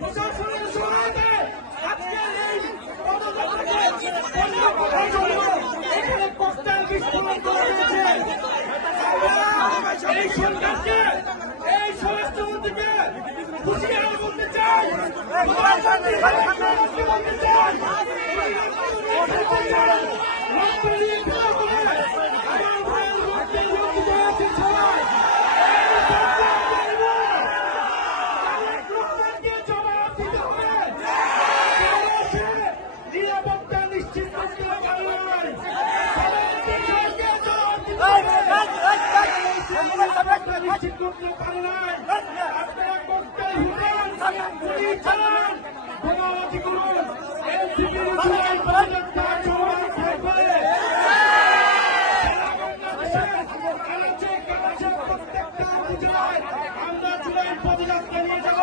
প্রশাসনের সহায়তায় আজকের এই এখানে ককটেল বিস্ফোরণ করা হয়েছে। এই সরকারকে, এই স্বরাষ্ট্রমন্ত্রীকে হুঁশিয়ারি করতে চাই, বলতে চাই নিরাপত্তা নিশ্চিত করতে নিশ্চিত করতে পারে নাই। আপনারা ককটেল হুটান গুলি চালান, বোমাবাজি করুন, এনসিপির জুলাই পদযাত্রা চলমান থাকবে। প্রত্যেকটা উপজেলায় আমরা জুলাই পদযাত্রা নিয়ে যাব,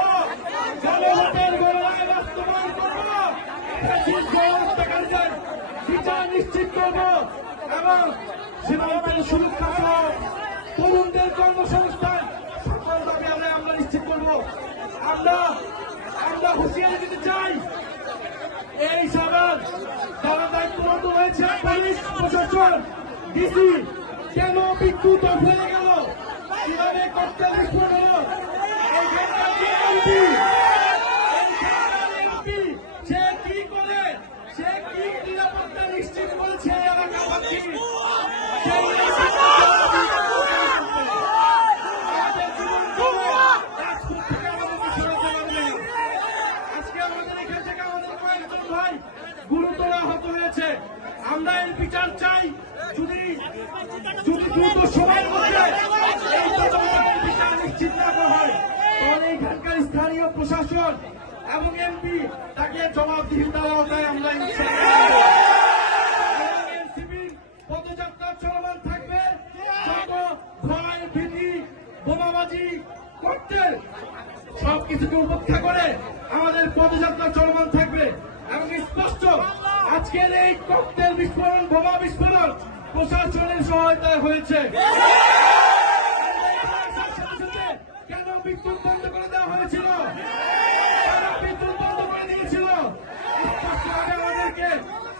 জনগণের গণনায় বাস্তবায়ন করব, হত্যাকারীদের বিচার নিশ্চিত করব এবং সীমান্তের সুরক্ষা সহ তরুণদের কর্মসংস্থান সকল দাবি আমরা নিশ্চিত করব। আমরা হুঁশিয়ারি দিতে চাই, এই সবার যারা দায়িত্বরত হয়েছে, পুলিশ প্রশাসন, ডিসি, কেন বিদ্যুৎ অফ হয়ে গেল, কিভাবে ককটেল বিস্ফোরণ হলো, এমপি সে কি করে, সে কি নিরাপত্তা নিশ্চিত করেছে এলাকাবাসী, গুরুতর আহত হয়েছে। আমরা এর বিচার চাই। যদি দ্রুত সময়ের মধ্যে এই তদন্তের বিচার নিশ্চিত না করা হয়, তাহলে এখানকার স্থানীয় প্রশাসন এবং এমপি তাকে জবাবদিহিতার আওতায় আমরা এনসিপির পদযাত্রা চলমান থাকবে। যত ভয়, ভীতি, বোমাবাজি করতে সবকিছুকে উপেক্ষা করে আমাদের পদযাত্রা চলমান থাকবে এবং স্পষ্ট আজকের এই ককটেল বিস্ফোরণ, বোমা বিস্ফোরণ প্রশাসনের সহায়তায় হয়েছে। কেন বিদ্যুৎ বন্ধ করে দেওয়া হয়েছিল, বিদ্যুৎ বন্ধ করে দিয়েছিল, স্পষ্টভাবে আমাদেরকে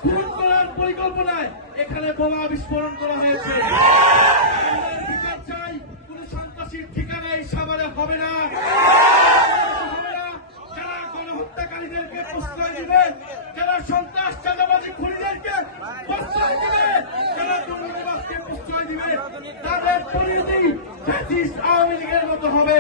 খুন করার পরিকল্পনায় এখানে বোমা বিস্ফোরণ করা হয়েছে। বিচার চাই, কোন সন্ত্রাসীর ঠিকানা এই সাভারে হবে না। যারা গণহত্যাকারীদেরকে প্রশ্রয় দিবে, যারা সন্ত্রাস চাঁদাবাজি খুনিদেরকে প্রশ্রয় দিবে, যারা দুর্নীতিবাজকে প্রশ্রয় দিবে, তাদের পরিণতি ফ্যাসিস্ট আওয়ামী লীগের মতো হবে।